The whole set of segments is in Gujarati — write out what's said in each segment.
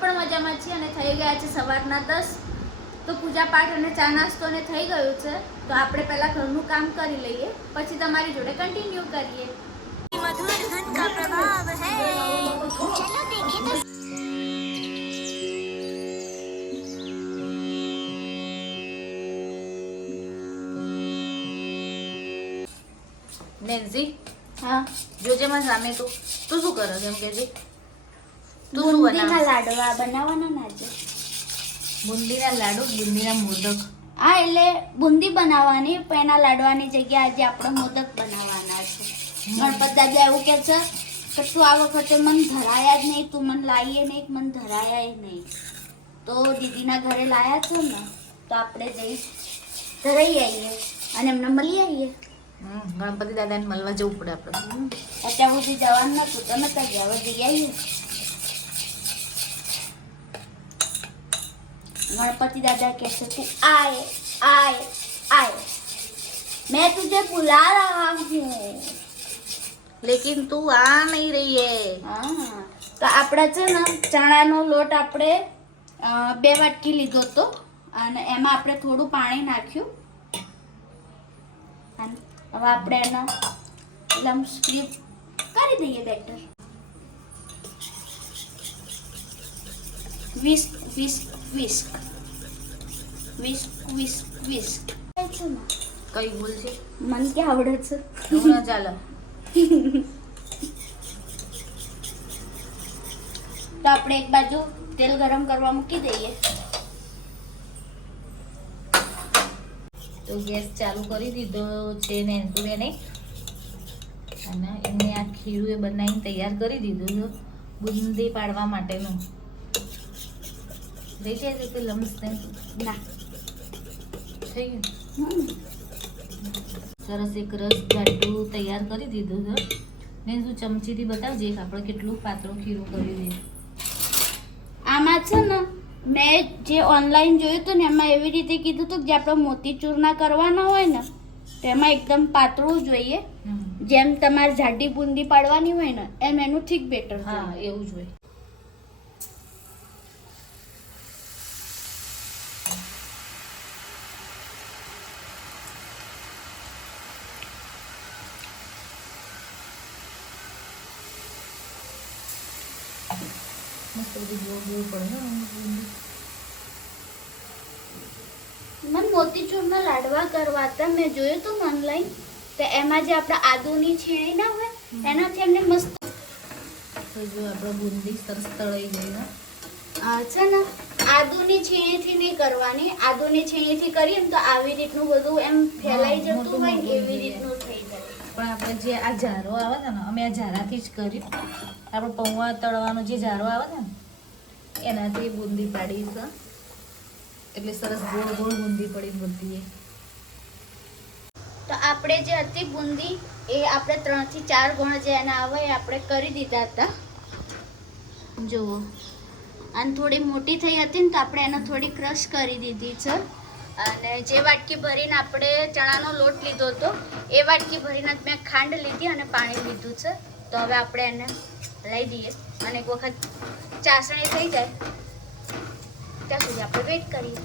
પણ મજામાં છીએ અને થઈ ગયા છે સવારના દસ. તો પૂજા પાઠ અને ચા નાસ્તો ને થઈ ગયું છે. તો આપણે પહેલાં ઘરનું કામ કરી લઈએ. પછી તમારી જોડે કન્ટિન્યુ કરીએ. નેન્સી હા. જોજે માં સામે તું. તું શું કરો એમ કે તું શું બુંદીના બનાવે લાડવા બનાવવાના ને આજે. બુંદીના લાડુ બુંદીના મોદક? હા એટલે બુંદી બનાવવાની પણ એના લાડવાની જગ્યાએ આજે આપણે મોદક બનાવવાના છે. ગણપત દાદા એવું કે છે કે તું આ વખતે મન ધરાયા જ નહીં તું મન લાવીએ નહીં મન ધરાયા નહીં. તો દીદીના ઘરે લાયા છે ને તો આપણે જઈ ધરાઈ આવીએ અને એમને મળી આવીએ. હમ, ગણપતિ દાદાને મળવા જવું પડે આપણે. અત્યાર સુધી જવાનું નતું તમે ત્યાં ગયા હવે જઈ આવીએ. ગણપતિ દાદા કહેશે તું આય આય આય. મેં તુજે બુલા રહા હું લેકિન તું આ નહીં રહી હે. હા તો આપણે છે ને ચણાનો લોટ આપણે બે વાટકી લીધો હતો અને એમાં આપણે થોડું પાણી નાખ્યું. અને હવે આપણે એનો લમ્પ સ્ક્રીપ કરી દઈએ બેટર. વીસ વીસ વિસ્ક whisk whisk whisk. કઈ ભૂલ છે મને કે આવડે છે ના ચાલે તો આપણે એક બાજુ તેલ ગરમ કરવા મૂકી દઈએ તો ગેસ ચાલુ કરી દીધો છે ને એને અને એમને આ ખીરું એ બનાવીને તૈયાર કરી દીધું બુંદી પાડવા માટેનું જાય છે કે લમ્સ ને થઈ ગયું સરસ એક રસ જાડું તૈયાર કરી દીધું છે. મેં શું ચમચીથી બતાવજે આપણે કેટલું પાતળું ખીરું કર્યું છે આમાં છે ને મેં જે ઓનલાઈન જોયું હતું ને એમાં એવી રીતે કીધું હતું કે જે આપણે મોતીચૂરના કરવાના હોય ને તેમાં એકદમ પાતળું જોઈએ જેમ તમારે જાડી બુંદી પાડવાની હોય ને એમ એનું ઠીક બેટર હા એવું જ હોય. મસ્ત બધી ગોળ ગોળ પડે ને. મને મોતીચૂરના લાડવા કરવા હતા. મેં જોયું હતું ઓનલાઈન તો એમાં જે આપણા આદુની છીણી ના હોય એનાથી એમને મસ્ત તો જો આપણા બુંદી સરસ તળાઈ ગઈ છે ને આદુની છીણીથી નહીં કરવાની. આદુની છીણીથી કરીએ ને તો આવી રીતનું બધું એમ ફેલાઈ જતું હોય ને એવી રીતનું થઈ જાય. પણ આપણે જે આ જારો આવે છે ને, અમે આ જારાથી જ કર્યું. આપણે પૌવા તળવાનો જે જારો આવે છે ને, એનાથી બુંદી પાડી એટલે સરસ ગોળ ગોળ બુંદી પડી બધી તો આપણે જે હતી બુંદી, એ આપણે ત્રણથી ચાર ગુણ જે એના આવે, એ આપણે કરી દીધા હતા. જુઓ. અને થોડી મોટી થઈ હતી ને, તો આપણે એને થોડી ક્રશ કરી દીધી છે. અને જે વાટકી ભરીને આપણે ચણાનો લોટ લીધો હતો, એ વાટકી ભરીને મેં ખાંડ લીધી અને પાણી લીધું છે. તો હવે આપણે એને લઈ દઈએ અને એક વખત ચાસણી થઈ જાય, ત્યાં સુધી આપણે વેઇટ કરીએ.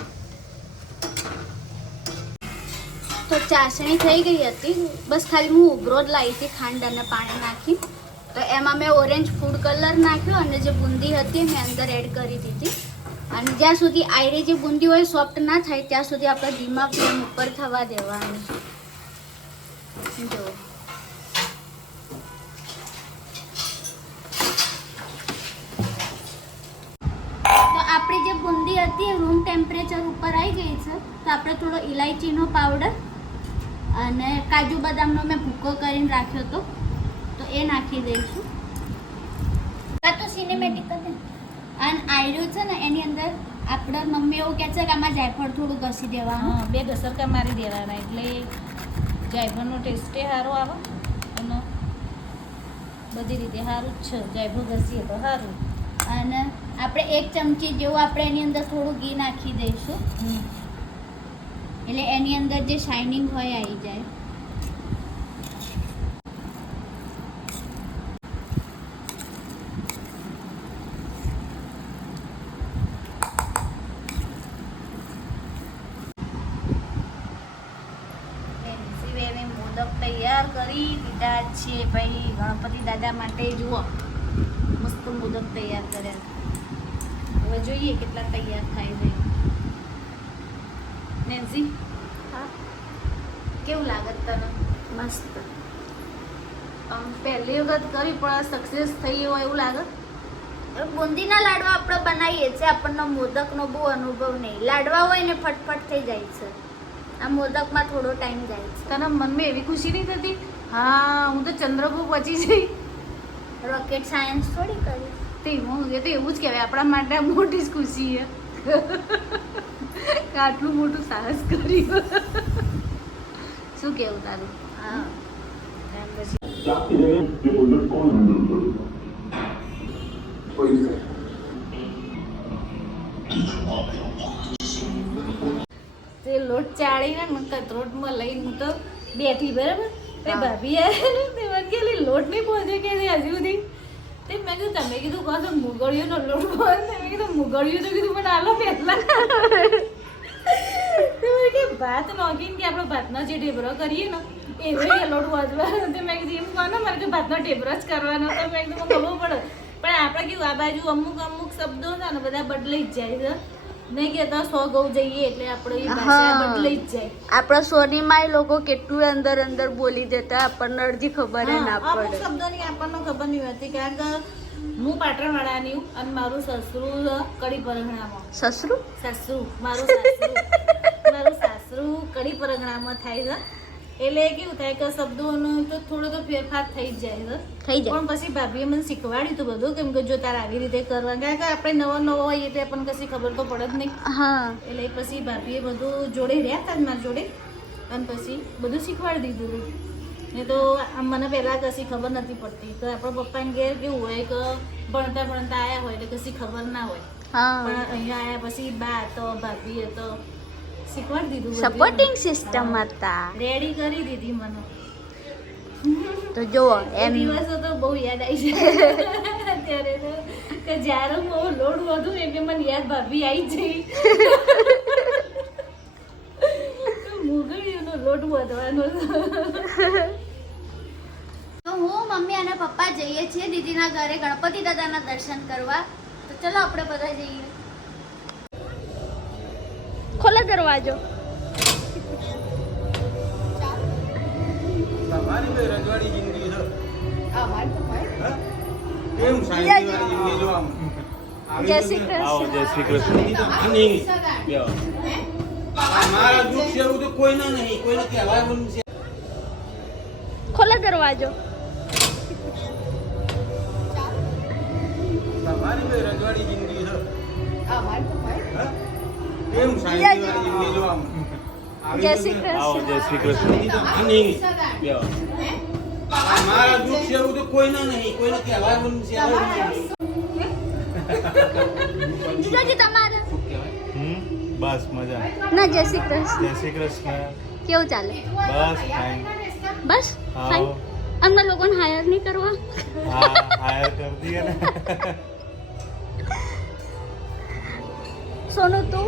તો ચાસણી થઈ ગઈ હતી. બસ ખાલી હું ઉભરો જ લાવી હતી ખાંડ અને પાણી નાખી. તો એમાં મેં ઓરેન્જ ફૂડ કલર નાખ્યો અને જે બુંદી હતી મેં અંદર એડ કરી દીધી. અને જ્યાં સુધી આયરી જે બુંદી હોય સોફ્ટ ના થાય, ત્યાં સુધી આપણે ધીમા ફ્લેમ ઉપર થવા દેવાની. જો. આપણી જે બુંદી હતી રૂમ ટેમ્પરેચર ઉપર આવી ગઈ છે, તો આપણે થોડો ઇલાયચીનો પાવડર અને કાજુ બદામનો મેં ભૂકો કરીને રાખ્યો હતો, તો એ નાખી દઈશું. આ તો સિનેમેટિક જ અને આયરું છે ને એની અંદર આપણે મમ્મી એવું કહે છે કે આમાં જાયફળ થોડું ઘસી દેવાનું. હા બે ઘસરકા મારી દેવાના એટલે જાયફળનો ટેસ્ટે સારો આવે અને બધી રીતે સારું જ છે. જાયફળ ઘસીએ તો સારું. અને આપણે એક ચમચી જેવું આપણે એની અંદર થોડું ઘી નાખી દઈશું. એટલે એની અંદર જે શાઇનિંગ હોય આવી જાય. કરી દીધા છે ભાઈ. ગણપતિ દાદા માટે જુઓ. મસ્ત મોદક તૈયાર કર્યા. હવે જોઈએ કેટલા તૈયાર થાય છે. નેન્સી? હા. કેવું લાગે તને? મસ્ત. પહેલી વખત કરી પણ સક્સેસ થઈ હોય એવું લાગે? બુંદીના લાડવા આપણે બનાવીએ છીએ. આપણને મોદકનો બહુ અનુભવ નહીં. લાડવા હોય ને ફટફટ થઈ જાય છે. આ મોદકમાં થોડો ટાઈમ જાય છે. તને મનમાં એવી ખુશી નહીં થતી? હા હું તો ચંદ્ર પર પહોંચી જઈ. રોકેટ સાયન્સ થોડી કરી તે હું એ તો એવું જ કહેવાય આપણા માટે મોટી જ ખુશી છે. આટલું મોટું સાહસ કર્યું. શું કેવું તારું? હા. પછી લોટ ચાળીને ને રોટમાં લઈને હું તો બેઠી બરાબર? તે ભાભી આવે તે મને કે લોટ નહીં પહોંચે કે હજી સુધી? તે મેં કીધું તમે કીધું કહો છો મુગળીઓનો લોટ પહોંચે મેં કીધું મુગળિયું તો કીધું મને આલો પેટલા કે ભાત નોખીને કે આપણે ભાતનો જે ઢેબરો કરીએ ને એવો એ લોટ વાંચવાનો. તે મેં કીધું એમ કહો ને મારે કે ભાતનો ઢેબરો જ કરવાનો તો મેં કીધું ખબર પડે. પણ આપણે કેવું આ બાજુ અમુક અમુક શબ્દો છે ને બધા બદલાઈ જ જાય છે. નહીં કહેતા સો ગૌ જઈએ એટલે આપણે એ ભાષા હા. બદલાઈ જ જાય. આપણા સોનીમાં એ લોકો કેટલું અંદર અંદર બોલી દેતા આપણને અડધી ખબર ય ના પડે શબ્દોની આપણને ખબર નહીં હોતી કારણ કે હું પાટણવાળાની અને મારું સસરું કડી પરગણામાં સસરું? સાસુ મારું સાસરું. મારું સાસરું કડી પરગણામાં થાય છે. એટલે કેવું થાય કે શબ્દોનો તો થોડો તો ફેરફાર થઈ જ જાય થઈ જાય. પણ પછી ભાભીએ મને શીખવાડ્યું હતું બધું કેમ કે જો તારે આવી રીતે કરવા કારણ કે આપણે નવો નવો હોય એટલે આપણને કશી ખબર તો પડે જ નહીં. હા. એટલે પછી ભાભીએ બધું જોડે રહ્યા હતા મારા જોડે અને પછી બધું શીખવાડી દીધું હતું ને તો આમ મને પહેલાં કશી ખબર નથી પડતી. તો આપણા પપ્પાને ઘેર કેવું હોય કે ભણતા ભણતા આવ્યા હોય એટલે કશી ખબર ના હોય. હા. પણ અહીંયા આવ્યા પછી બા તો ભાભીએ તો શીખવાડી દીધું સપોર્ટિંગ સિસ્ટમ હતા. રેડી કરી દીધી મને. તો જો એ એમ દિવસો તો બહુ યાદ આવી છે અત્યારે તો કે જ્યારે હું બહુ લોડ વધુ એટલે મને યાદ ભાભી આવી જઈ મુગળીઓનો લોટ વધવાનો તો હું મમ્મી અને પપ્પા જઈએ છીએ દીદીના ઘરે ગણપતિ દાદાના દર્શન કરવા. તો ચલો આપણે બધા જઈએ. ખોલો દરવાજો તમારી તો રજવાડી જિંદગી છે? હા? કેમ શાંતિ વાળી જિંદગી જો આમ જય તો શ્રી કૃષ્ણ. જય શ્રી કૃષ્ણ. નહીં, મારા દુઃખ છે એવું તો કોઈના નહીં કોઈને કહેવાનું છે ખોલો દરવાજો. તમારી ભાઈ રજવાડી જિંદગી છે? હા? જો આમ આવી જય શ્રી કૃષ્ણ. જય શ્રી કૃષ્ણ નહીં, બેહો. આ મારા દુઃખ છે એવું તો કોઈના નહીં કોઈને કહેવાનું છે જીજાજી તમારે બસ મજા ના જય શ્રી કૃષ્ણ જય શ્રી કૃષ્ણ કેવું ચાલે બસ ફાઇન બસ. ફાઇન અમને લોકોને હાયર નહીં કરવા હા હાયર કર દીએ ને સોનું તું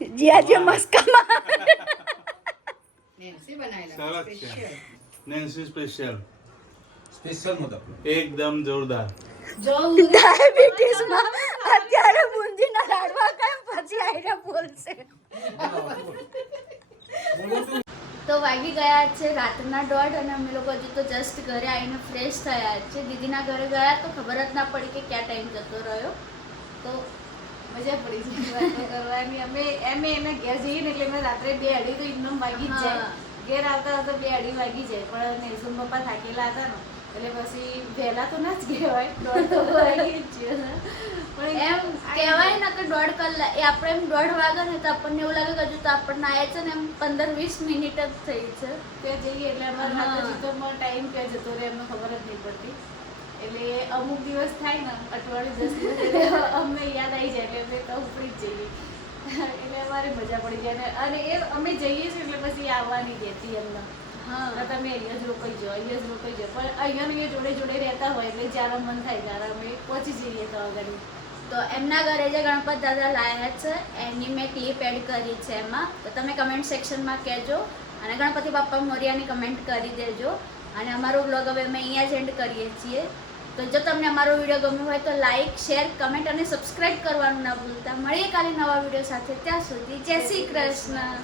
જ્યાં જે મસ્કામાં. સરસ સ્પેશિયલ નેન્સી સ્પેશિયલ સ્પેશિયલ મતલબ? એકદમ જોરદાર. ડાયાબિટીસમાં અત્યારે બુંદીના લાડવા કેમ પછી આઈને બોલશે. તો વાગી ગયા છે રાતના દોઢ અને અમે લોકો હજુ તો જસ્ટ ઘરે આવીને ફ્રેશ થયા છે. દીદીના ઘરે ગયા તો ખબર જ ના પડી કે ક્યાં ટાઈમ જતો રહ્યો. તો મજા પડી છે. કરવાની અમે એમ એના ઘેર જઈએ ને એટલે અમે રાત્રે બે અઢી તો એકદમ વાગી જ જાય. ઘેર આવતા આવતા બે અઢી વાગી જાય પણ નેસુન પપ્પા થાકેલા હતા ને એટલે પછી વહેલા તો ના જ કહેવાય. દોઢ તો વાગી જ ગયો એમ કહેવાય ને કે દોઢ કલાક એ આપણે એમ દોઢ વાગે ને તો આપણને એવું લાગે કે હજુ તો આપણને આયા છે ને એમ પંદર વીસ મિનિટ જ થઈ છે. ત્યાં જઈએ એટલે અમારા. તો ટાઈમ ક્યાં જતો રહે એમને ખબર જ નહીં પડતી. એટલે અમુક દિવસ થાય ને અઠવાડિયું દસ દિવસ અમને યાદ આવી જાય એટલે અમે તો ઉપડી જ જઈએ. એટલે અમારે મજા પડી જાય. અને એ અમે જઈએ છીએ એટલે પછી આવવાની રહેતી એમને હા. તમે અહીંયા જ રોકાઈ જાઓ અહીંયા જ રોકાઈ જાઓ. પણ અહીંયા અહીંયા જોડે જોડે રહેતા હોય એટલે જ્યારે મન થાય ત્યારે અમે પહોંચી જઈએ તો આગળ. તો એમના ઘરે જે ગણપત દાદા લાયા છે એની મેં ક્લિપ એડ કરી છે એમાં. તો તમે કમેન્ટ સેક્શનમાં કહેજો. અને ગણપતિ બાપ્પા મોરિયાની કમેન્ટ કરી દેજો. અને અમારો બ્લોગ હવે અમે અહીંયા જ એન્ડ કરીએ છીએ. તો જો તમને અમારો વીડિયો ગમ્યો હોય તો લાઈક શેર કમેન્ટ અને સબસ્ક્રાઇબ કરવાનું ના ભૂલતા. મળીએ કાલે નવા વીડિયો સાથે. ત્યાં સુધી જય શ્રી કૃષ્ણ.